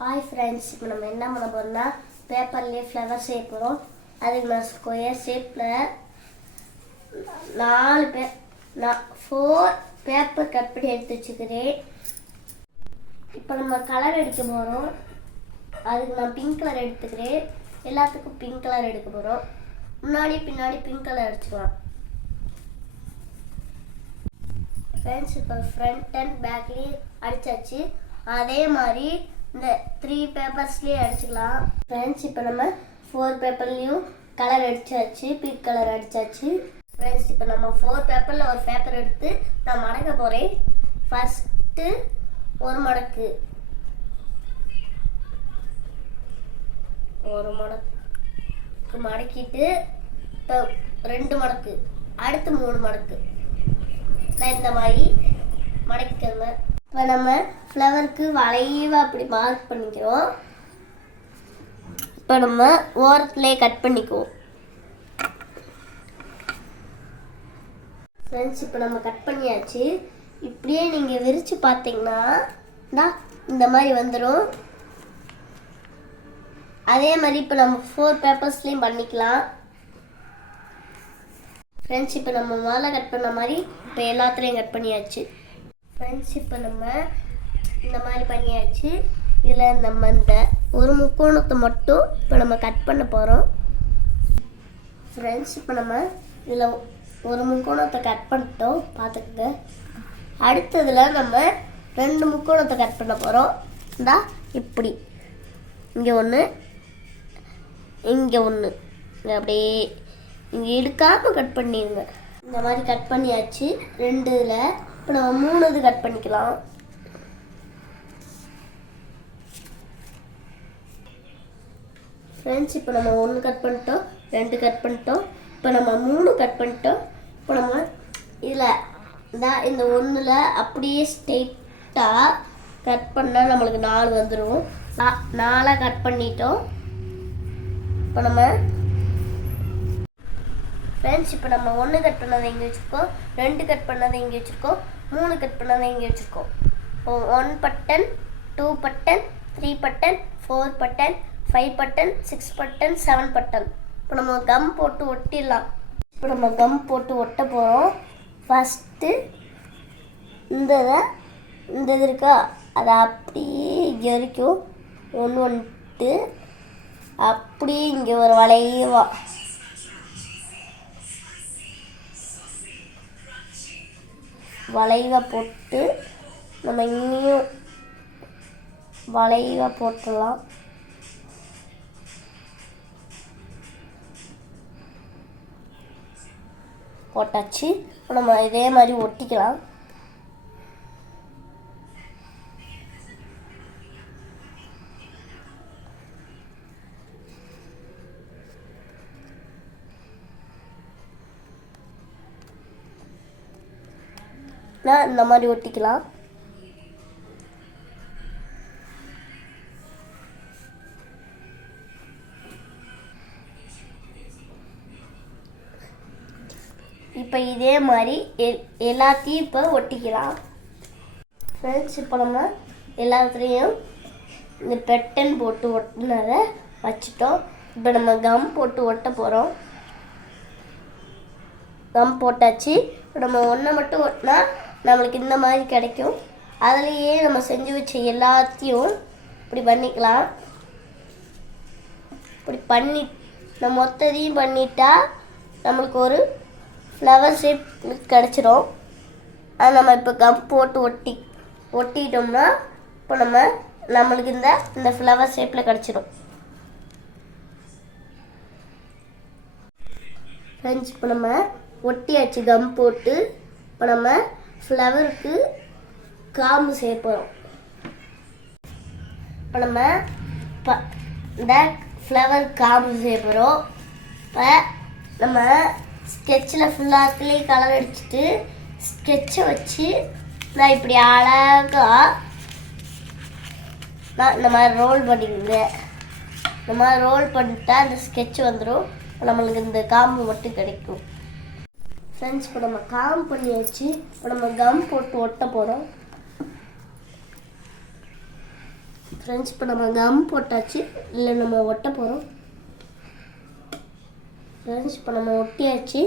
Hi friends, இப்போ நம்ம என்ன பண்ண போகிறோம்னா பேப்பர்லேயே ஃப்ளவர் செய்ய போகிறோம். அதுக்கு நான் ஸ்கொயர் ஷேப்பில் 4 பேப்பர் கட் பண்ணி எடுத்து வச்சுக்கிறேன். இப்போ நம்ம கலர் அடிக்க போகிறோம். அதுக்கு நான் பிங்க் கலர் எடுத்துக்கிறேன். எல்லாத்துக்கும் பிங்க் கலர் எடுக்க போகிறோம். முன்னாடி பின்னாடி பிங்க் கலர் அடிச்சுக்கலாம். ஃப்ரெண்ட்ஸ், இப்போ ஃப்ரண்ட் அண்ட் பேக்லேயும் அடித்தாச்சு. அதே மாதிரி இந்த 3 பேப்பர்ஸ்லேயே அடிச்சுக்கலாம். ஃப்ரெண்ட்ஸ், இப்போ நம்ம 4 பேப்பர்லேயும் கலர் அடித்தாச்சு. பிங்க் கலர் அடித்தாச்சு. ஃப்ரெண்ட்ஸ், இப்போ நம்ம 4 பேப்பரில் ஒரு பேப்பர் எடுத்து நான் மடக்க போகிறேன். ஃபஸ்ட்டு ஒரு மடக்கு மடக்கிட்டு இப்போ 2 மடக்கு, அடுத்து 3 மடக்கு. நான் இந்த மாதிரி மடக்கிக்கோங்க. இப்போ நம்ம ஃப்ளவருக்கு வளைவாக அப்படி மார்க் பண்ணிக்கிறோம். இப்போ நம்ம ஓரத்துலேயே கட் பண்ணிக்குவோம். ஃப்ரெண்ட்ஸ், இப்போ நம்ம கட் பண்ணியாச்சு. இப்படியே நீங்கள் விரித்து பார்த்தீங்கன்னா இந்த மாதிரி வந்துடும். அதே மாதிரி இப்போ நம்ம 4 பேப்பர்ஸ்லேயும் பண்ணிக்கலாம். ஃப்ரெண்ட்ஸ், இப்போ நம்ம முதல்ல கட் பண்ண மாதிரி இப்போ எல்லாத்துலேயும் கட் பண்ணியாச்சு. ஃப்ரெண்ட்ஸ், இப்போ நம்ம இந்த மாதிரி பண்ணியாச்சு. இதில் நம்ம இந்த ஒரு முக்கோணத்தை மட்டும் இப்போ நம்ம கட் பண்ண போகிறோம். ஃப்ரெண்ட்ஸ், இப்போ நம்ம இதில் ஒரு முக்கோணத்தை கட் பண்ணிட்டோம், பார்த்துக்கங்க. அடுத்ததில் நம்ம 2 முக்கோணத்தை கட் பண்ண போகிறோம். இப்படி இங்கே ஒன்று, இங்கே ஒன்று, இங்கே அப்படியே இங்கே எடுக்காமல் கட் பண்ணிடுங்க. இந்த மாதிரி கட் பண்ணியாச்சு 2 இதில். இப்போ நம்ம 3 கட் பண்ணிக்கலாம். ஃப்ரெண்ட்ஸ், இப்போ நம்ம 1 கட் பண்ணிட்டோம், 2 கட் பண்ணிட்டோம், இப்போ நம்ம 3 கட் பண்ணிட்டோம். இப்போ நம்ம இதில் இந்த 1ல் அப்படியே ஸ்ட்ரெயிட்டாக கட் பண்ணால் நம்மளுக்கு 4 வந்துடும். 4 கட் பண்ணிட்டோம். இப்போ நம்ம ஃப்ரெண்ட்ஸ், இப்போ நம்ம 1 கட் பண்ணதை இங்கே வச்சுருக்கோம், 2 கட் பண்ணதை இங்கே வச்சுருக்கோம், 3 கட் பண்ணதை இங்கே வச்சுருக்கோம். இப்போ 1 button, 2 button, 3 button, 4 button, 5 button, 6 button, 7 button. இப்போ நம்ம கம் போட்டு ஒட்டிடலாம். இப்போ நம்ம கம் போட்டு ஒட்ட போகிறோம். ஃபஸ்ட்டு இந்த இது இருக்கா, அதை அப்படியே இங்கே வரைக்கும் ஒன்று அப்படியே இங்கே ஒரு வளைவாக போட்டு நம்ம இங்கேயும் வளைவாக போட்டுடலாம். போட்டாச்சு. நம்ம இதே மாதிரி ஒட்டிக்கலாம். இந்த மாதிரி ஒட்டிக்கலாம். இப்போ இதே மாதிரி எல்லாத்தையும் இப்போ ஒட்டிக்கலாம். ஃப்ரெண்ட்ஸ், இப்போ நம்ம எல்லாத்துலேயும் இந்த பெட்டன் போட்டு ஒட்டினதை வச்சுட்டோம். இப்போ நம்ம கம் போட்டு ஒட்ட போகிறோம். கம் போட்டாச்சு. இப்போ நம்ம ஒன்றை மட்டும் ஒட்டினா நம்மளுக்கு இந்த மாதிரி கிடைக்கும். அதுலேயே நம்ம செஞ்சு வச்ச எல்லாத்தையும் இப்படி பண்ணிக்கலாம். இப்படி பண்ணி நம்ம மொத்தத்தையும் பண்ணிட்டா நம்மளுக்கு ஒரு ஃப்ளவர் ஷேப் கிடச்சிரும். அது நம்ம இப்போ கம் போட்டு ஒட்டிட்டோம்னா இப்போ நம்மளுக்கு இந்த ஃப்ளவர் ஷேப்பில் கிடச்சிரும். ஃப்ரெண்ட்ஸ், இப்போ நம்ம ஒட்டியாச்சு கம் போட்டு. இப்போ நம்ம ஃப்ளவருக்கு காம்பு செய்ய போகிறோம். இப்போ நம்ம இந்த ஃப்ளவர் காம்பு செய்ய போகிறோம். இப்போ நம்ம ஸ்கெட்சில் ஃபுல்லாத்துலேயே கலர் அடிச்சுட்டு ஸ்கெட்சை வச்சு நான் இப்படி அழகாக இந்த மாதிரி ரோல் பண்ணிக்கோங்க. இந்த மாதிரி ரோல் பண்ணிட்டா அந்த ஸ்கெட்ச் வந்துடும். நம்மளுக்கு இந்த காம்பு மட்டும் கிடைக்கும். ஃப்ரெண்ட்ஸ், இப்போ நம்ம காம்பு பண்ணி வச்சு இப்போ நம்ம கம் போட்டு ஒட்ட போகிறோம். ஃப்ரெண்ட்ஸ் இப்போ நம்ம கம் போட்டாச்சு, இல்லை நம்ம ஒட்ட போகிறோம். ஃப்ரெண்ட்ஸ் இப்போ நம்ம ஒட்டியாச்சு.